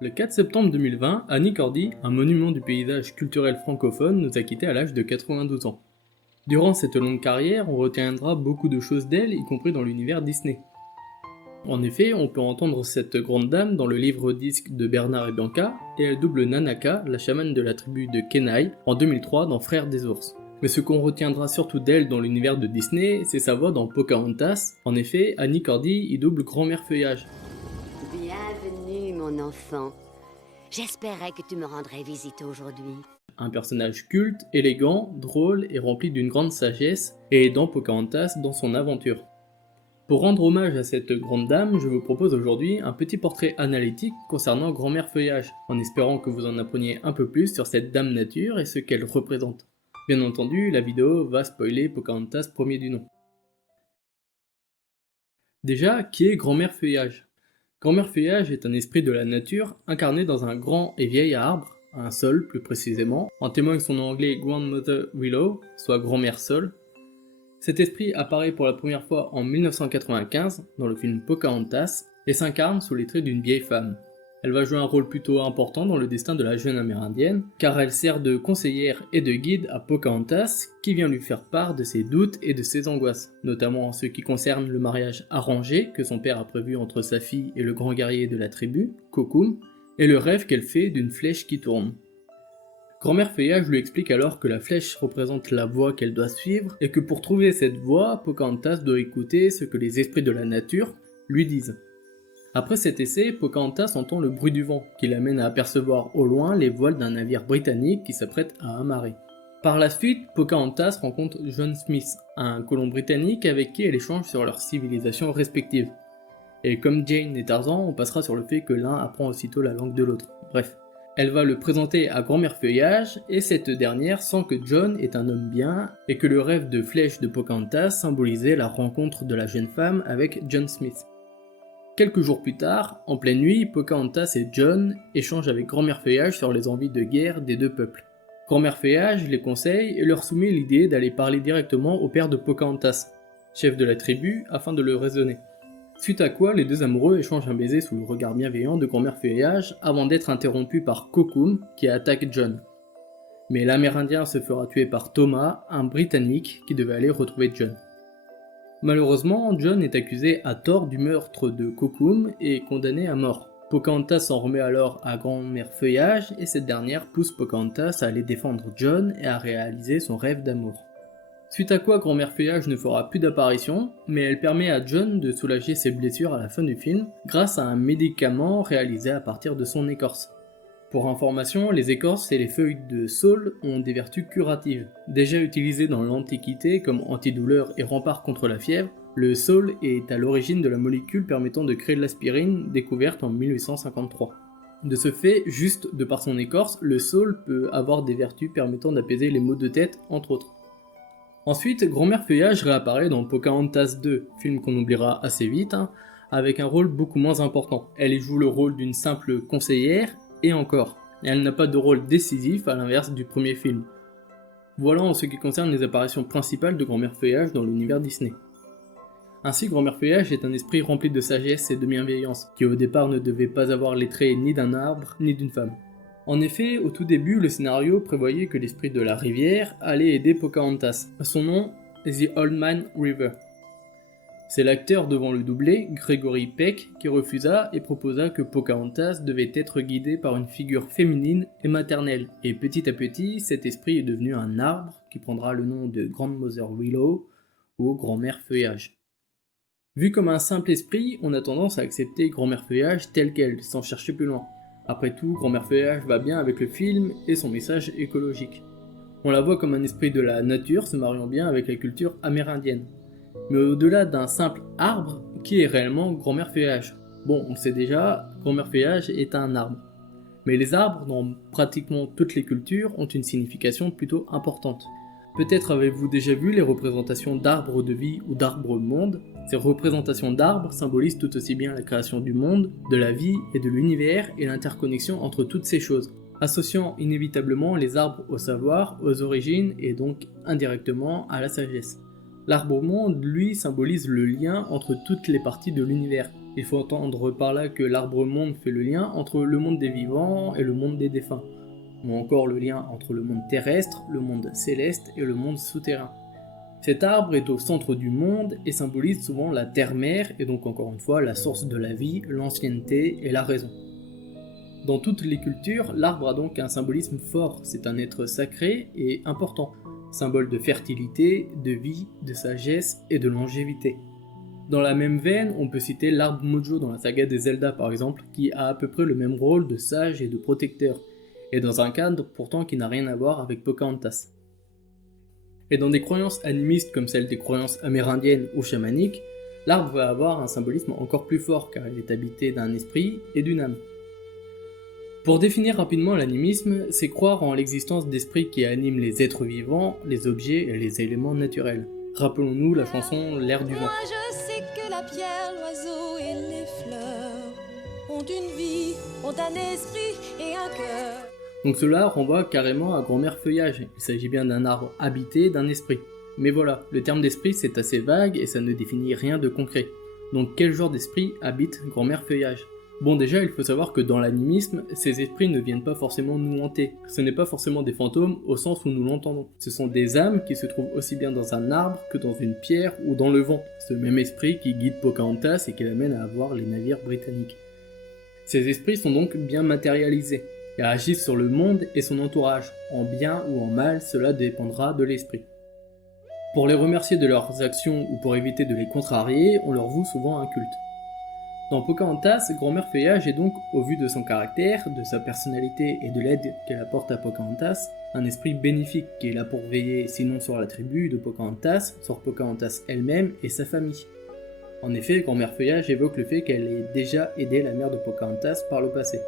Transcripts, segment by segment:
Le 4 septembre 2020, Annie Cordy, un monument du paysage culturel francophone, nous a quittés à l'âge de 92 ans. Durant cette longue carrière, on retiendra beaucoup de choses d'elle, y compris dans l'univers Disney. En effet, on peut entendre cette grande dame dans le livre-disque de Bernard et Bianca, et elle double Nanaka, la chamane de la tribu de Kenai, en 2003 dans Frères des ours. Mais ce qu'on retiendra surtout d'elle dans l'univers de Disney, c'est sa voix dans Pocahontas. En effet, Annie Cordy y double Grand-mère Feuillage. Bienvenue, mon enfant. J'espérais que tu me rendrais visite aujourd'hui. Un personnage culte, élégant, drôle et rempli d'une grande sagesse, et aidant Pocahontas dans son aventure. Pour rendre hommage à cette grande dame, je vous propose aujourd'hui un petit portrait analytique concernant Grand-mère Feuillage, en espérant que vous en appreniez un peu plus sur cette dame nature et ce qu'elle représente. Bien entendu, la vidéo va spoiler Pocahontas premier du nom. Déjà, qui est Grand-mère Feuillage ? Grand-mère Feuillage est un esprit de la nature incarné dans un grand et vieil arbre, un saule plus précisément, en témoigne son nom anglais Grandmother Willow, soit grand-mère saule. Cet esprit apparaît pour la première fois en 1995 dans le film Pocahontas et s'incarne sous les traits d'une vieille femme. Elle va jouer un rôle plutôt important dans le destin de la jeune amérindienne, car elle sert de conseillère et de guide à Pocahontas, qui vient lui faire part de ses doutes et de ses angoisses, notamment en ce qui concerne le mariage arrangé que son père a prévu entre sa fille et le grand guerrier de la tribu, Kokum, et le rêve qu'elle fait d'une flèche qui tourne. Grand-mère Feuillage lui explique alors que la flèche représente la voie qu'elle doit suivre, et que pour trouver cette voie, Pocahontas doit écouter ce que les esprits de la nature lui disent. Après cet essai, Pocahontas entend le bruit du vent, qui l'amène à apercevoir au loin les voiles d'un navire britannique qui s'apprête à amarrer. Par la suite, Pocahontas rencontre John Smith, un colon britannique avec qui elle échange sur leurs civilisations respectives. Et comme Jane et Tarzan, on passera sur le fait que l'un apprend aussitôt la langue de l'autre. Bref. Elle va le présenter à Grand-mère Feuillage, et cette dernière sent que John est un homme bien, et que le rêve de flèche de Pocahontas symbolisait la rencontre de la jeune femme avec John Smith. Quelques jours plus tard, en pleine nuit, Pocahontas et John échangent avec Grand-mère Feuillage sur les envies de guerre des deux peuples. Grand-mère Feuillage les conseille et leur soumet l'idée d'aller parler directement au père de Pocahontas, chef de la tribu, afin de le raisonner. Suite à quoi, les deux amoureux échangent un baiser sous le regard bienveillant de Grand-mère Feuillage avant d'être interrompus par Kokum qui attaque John. Mais l'Amérindien se fera tuer par Thomas, un Britannique qui devait aller retrouver John. Malheureusement, John est accusé à tort du meurtre de Kokum et condamné à mort. Pocahontas s'en remet alors à Grand-mère Feuillage et cette dernière pousse Pocahontas à aller défendre John et à réaliser son rêve d'amour. Suite à quoi Grand-mère Feuillage ne fera plus d'apparition, mais elle permet à John de soulager ses blessures à la fin du film grâce à un médicament réalisé à partir de son écorce. Pour information, les écorces et les feuilles de saule ont des vertus curatives. Déjà utilisées dans l'Antiquité comme antidouleur et rempart contre la fièvre, le saule est à l'origine de la molécule permettant de créer l'aspirine découverte en 1853. De ce fait, juste de par son écorce, le saule peut avoir des vertus permettant d'apaiser les maux de tête, entre autres. Ensuite, Grand-mère Feuillage réapparaît dans Pocahontas 2, film qu'on oubliera assez vite, avec un rôle beaucoup moins important. Elle y joue le rôle d'une simple conseillère, et encore. Elle n'a pas de rôle décisif à l'inverse du premier film. Voilà en ce qui concerne les apparitions principales de Grand-mère Feuillage dans l'univers Disney. Ainsi, Grand-mère Feuillage est un esprit rempli de sagesse et de bienveillance, qui au départ ne devait pas avoir les traits ni d'un arbre, ni d'une femme. En effet, au tout début, le scénario prévoyait que l'esprit de la rivière allait aider Pocahontas. Son nom est The Old Man River. C'est l'acteur devant le doublé, Gregory Peck, qui refusa et proposa que Pocahontas devait être guidée par une figure féminine et maternelle. Et petit à petit, cet esprit est devenu un arbre qui prendra le nom de Grandmother Willow ou Grand-mère Feuillage. Vu comme un simple esprit, on a tendance à accepter Grand-mère Feuillage telle qu'elle, sans chercher plus loin. Après tout, Grand-mère Feuillage va bien avec le film et son message écologique. On la voit comme un esprit de la nature se mariant bien avec la culture amérindienne. Mais au-delà d'un simple arbre, qui est réellement Grand-mère Feuillage ? Bon, on le sait déjà, Grand-mère Feuillage est un arbre. Mais les arbres, dans pratiquement toutes les cultures, ont une signification plutôt importante. Peut-être avez-vous déjà vu les représentations d'arbres de vie ou d'arbres monde. Ces représentations d'arbres symbolisent tout aussi bien la création du monde, de la vie et de l'univers et l'interconnexion entre toutes ces choses, associant inévitablement les arbres au savoir, aux origines et donc indirectement à la sagesse. L'arbre monde, lui, symbolise le lien entre toutes les parties de l'univers, Il faut entendre par là que l'arbre-monde fait le lien entre le monde des vivants et le monde des défunts, ou encore le lien entre le monde terrestre, le monde céleste et le monde souterrain. Cet arbre est au centre du monde et symbolise souvent la terre-mère et donc encore une fois la source de la vie, l'ancienneté et la raison. Dans toutes les cultures, l'arbre a donc un symbolisme fort, c'est un être sacré et important, symbole de fertilité, de vie, de sagesse et de longévité. Dans la même veine, on peut citer l'arbre Mojo dans la saga des Zelda par exemple, qui a à peu près le même rôle de sage et de protecteur, et dans un cadre pourtant qui n'a rien à voir avec Pocahontas. Et dans des croyances animistes comme celles des croyances amérindiennes ou chamaniques, l'arbre va avoir un symbolisme encore plus fort car il est habité d'un esprit et d'une âme. Pour définir rapidement l'animisme, c'est croire en l'existence d'esprits qui animent les êtres vivants, les objets et les éléments naturels. Rappelons-nous la chanson L'air du vent. Moi je sais que la pierre, l'oiseau et les fleurs ont une vie, ont un esprit et un cœur. Donc cela renvoie carrément à Grand-mère Feuillage, il s'agit bien d'un arbre habité d'un esprit. Mais voilà, le terme d'esprit c'est assez vague et ça ne définit rien de concret. Donc quel genre d'esprit habite Grand-mère Feuillage ? Bon déjà il faut savoir que dans l'animisme, ces esprits ne viennent pas forcément nous hanter. Ce n'est pas forcément des fantômes au sens où nous l'entendons. Ce sont des âmes qui se trouvent aussi bien dans un arbre que dans une pierre ou dans le vent. Ce même esprit qui guide Pocahontas et qui l'amène à voir les navires britanniques. Ces esprits sont donc bien matérialisés et agissent sur le monde et son entourage. En bien ou en mal, cela dépendra de l'esprit. Pour les remercier de leurs actions ou pour éviter de les contrarier, on leur voue souvent un culte. Dans Pocahontas, Grand-mère Feuillage est donc, au vu de son caractère, de sa personnalité et de l'aide qu'elle apporte à Pocahontas, un esprit bénéfique qui est là pour veiller sinon sur la tribu de Pocahontas, sur Pocahontas elle-même et sa famille. En effet, Grand-mère Feuillage évoque le fait qu'elle ait déjà aidé la mère de Pocahontas par le passé.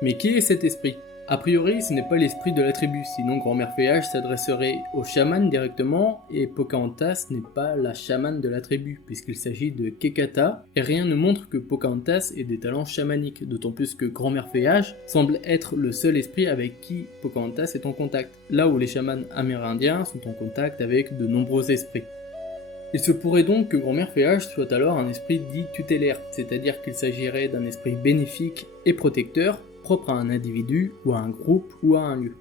Mais qui est cet esprit ? A priori, ce n'est pas l'esprit de la tribu, sinon Grand-mère Feuillage s'adresserait au chaman directement, et Pocahontas n'est pas la chamane de la tribu, puisqu'il s'agit de Kekata, et rien ne montre que Pocahontas ait des talents chamaniques, d'autant plus que Grand-mère Feuillage semble être le seul esprit avec qui Pocahontas est en contact, là où les chamans amérindiens sont en contact avec de nombreux esprits. Il se pourrait donc que Grand-mère Feuillage soit alors un esprit dit tutélaire, c'est-à-dire qu'il s'agirait d'un esprit bénéfique et protecteur, propre à un individu ou à un groupe ou à un lieu.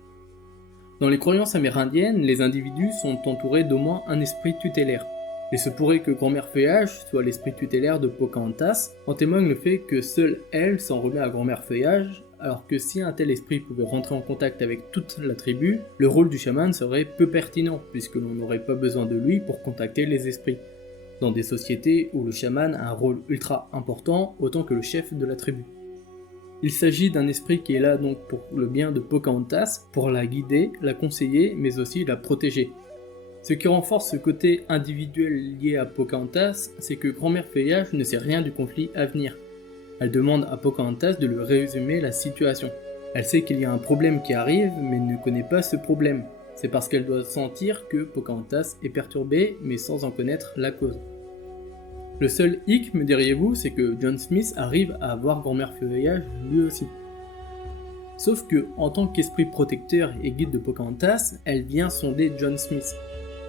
Dans les croyances amérindiennes, les individus sont entourés d'au moins un esprit tutélaire. Il se pourrait que Grand-mère Feuillage soit l'esprit tutélaire de Pocahontas, en témoigne le fait que seule elle s'en remet à Grand-mère Feuillage, alors que si un tel esprit pouvait rentrer en contact avec toute la tribu, le rôle du chaman serait peu pertinent, puisque l'on n'aurait pas besoin de lui pour contacter les esprits. Dans des sociétés où le chaman a un rôle ultra important, autant que le chef de la tribu. Il s'agit d'un esprit qui est là donc pour le bien de Pocahontas, pour la guider, la conseiller, mais aussi la protéger. Ce qui renforce ce côté individuel lié à Pocahontas, c'est que Grand-mère Feuillage ne sait rien du conflit à venir. Elle demande à Pocahontas de lui résumer la situation. Elle sait qu'il y a un problème qui arrive, mais ne connaît pas ce problème. C'est parce qu'elle doit sentir que Pocahontas est perturbée, mais sans en connaître la cause. Le seul hic, me diriez-vous, c'est que John Smith arrive à avoir Grand-mère Feuillage lui aussi. Sauf que, en tant qu'esprit protecteur et guide de Pocahontas, elle vient sonder John Smith.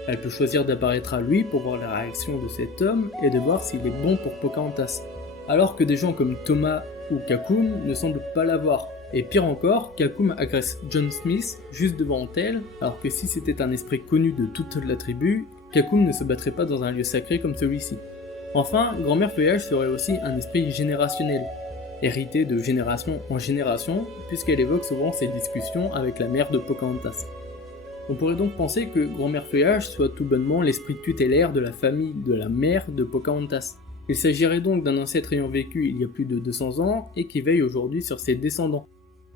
Elle peut choisir d'apparaître à lui pour voir la réaction de cet homme et de voir s'il est bon pour Pocahontas. Alors que des gens comme Thomas ou Kakum ne semblent pas l'avoir. Et pire encore, Kakum agresse John Smith juste devant elle, alors que si c'était un esprit connu de toute la tribu, Kakum ne se battrait pas dans un lieu sacré comme celui-ci. Enfin, Grand-mère Feuillage serait aussi un esprit générationnel, hérité de génération en génération, puisqu'elle évoque souvent ses discussions avec la mère de Pocahontas. On pourrait donc penser que Grand-mère Feuillage soit tout bonnement l'esprit tutélaire de la famille de la mère de Pocahontas. Il s'agirait donc d'un ancêtre ayant vécu il y a plus de 200 ans et qui veille aujourd'hui sur ses descendants.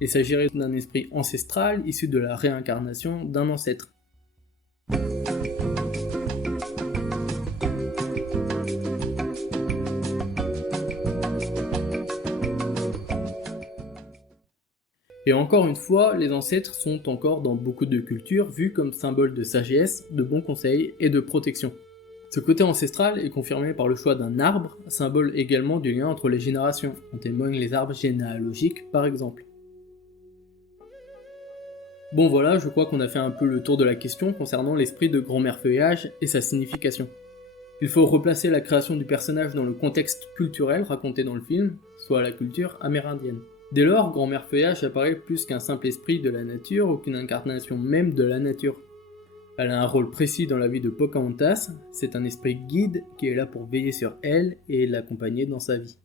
Il s'agirait d'un esprit ancestral issu de la réincarnation d'un ancêtre. Et encore une fois, les ancêtres sont encore dans beaucoup de cultures vus comme symbole de sagesse, de bons conseils et de protection. Ce côté ancestral est confirmé par le choix d'un arbre, symbole également du lien entre les générations, en témoignent les arbres généalogiques par exemple. Bon voilà, je crois qu'on a fait un peu le tour de la question concernant l'esprit de Grand-mère Feuillage et sa signification. Il faut replacer la création du personnage dans le contexte culturel raconté dans le film, soit la culture amérindienne. Dès lors, Grand-Mère Feuillage apparaît plus qu'un simple esprit de la nature ou qu'une incarnation même de la nature. Elle a un rôle précis dans la vie de Pocahontas, c'est un esprit guide qui est là pour veiller sur elle et l'accompagner dans sa vie.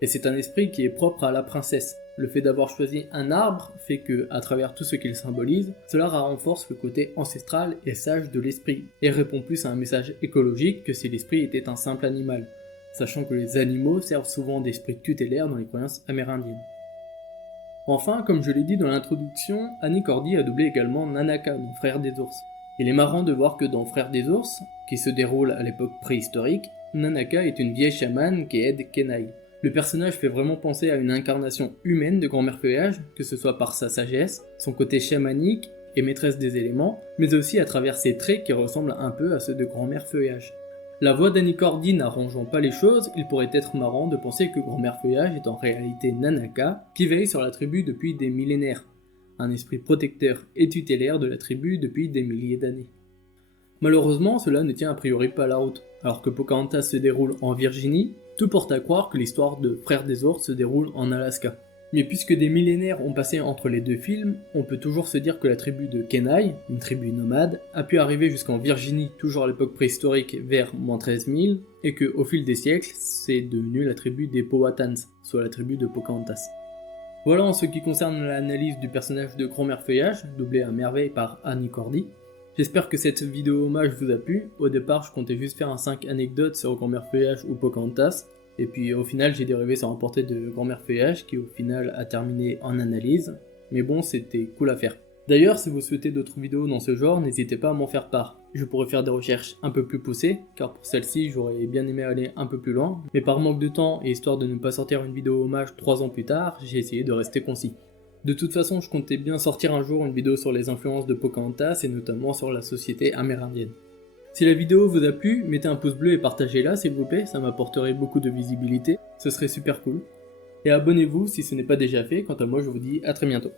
Et c'est un esprit qui est propre à la princesse. Le fait d'avoir choisi un arbre fait que, à travers tout ce qu'il symbolise, cela renforce le côté ancestral et sage de l'esprit, et répond plus à un message écologique que si l'esprit était un simple animal, sachant que les animaux servent souvent d'esprit tutélaire dans les croyances amérindiennes. Enfin, comme je l'ai dit dans l'introduction, Annie Cordy a doublé également Nanaka dans Frères des ours. Il est marrant de voir que dans Frères des ours, qui se déroule à l'époque préhistorique, Nanaka est une vieille chamane qui aide Kenai. Le personnage fait vraiment penser à une incarnation humaine de Grand-Mère Feuillage, que ce soit par sa sagesse, son côté chamanique et maîtresse des éléments, mais aussi à travers ses traits qui ressemblent un peu à ceux de Grand-Mère Feuillage. La voix d'Annie Cordy n'arrangeant pas les choses, il pourrait être marrant de penser que Grand-Mère Feuillage est en réalité Nanaka, qui veille sur la tribu depuis des millénaires, un esprit protecteur et tutélaire de la tribu depuis des milliers d'années. Malheureusement, cela ne tient a priori pas la route. Alors que Pocahontas se déroule en Virginie, tout porte à croire que l'histoire de Frères des ours se déroule en Alaska. Mais puisque des millénaires ont passé entre les deux films, on peut toujours se dire que la tribu de Kenai, une tribu nomade, a pu arriver jusqu'en Virginie, toujours à l'époque préhistorique, vers moins 13 000, et que au fil des siècles, c'est devenu la tribu des Powhatans, soit la tribu de Pocahontas. Voilà en ce qui concerne l'analyse du personnage de Grand-Mère Feuillage, doublé à merveille par Annie Cordy. J'espère que cette vidéo hommage vous a plu. Au départ, je comptais juste faire un 5 anecdotes sur Grand-Mère Feuillage ou Pocahontas, et puis au final j'ai dérivé sur un portrait de Grand-Mère Feuillage qui au final a terminé en analyse, mais bon, c'était cool à faire. D'ailleurs, si vous souhaitez d'autres vidéos dans ce genre, n'hésitez pas à m'en faire part. Je pourrais faire des recherches un peu plus poussées, car pour celle-ci j'aurais bien aimé aller un peu plus loin, mais par manque de temps et histoire de ne pas sortir une vidéo hommage 3 ans plus tard, j'ai essayé de rester concis. De toute façon, je comptais bien sortir un jour une vidéo sur les influences de Pocahontas et notamment sur la société amérindienne. Si la vidéo vous a plu, mettez un pouce bleu et partagez-la s'il vous plaît, ça m'apporterait beaucoup de visibilité, ce serait super cool. Et abonnez-vous si ce n'est pas déjà fait, quant à moi je vous dis à très bientôt.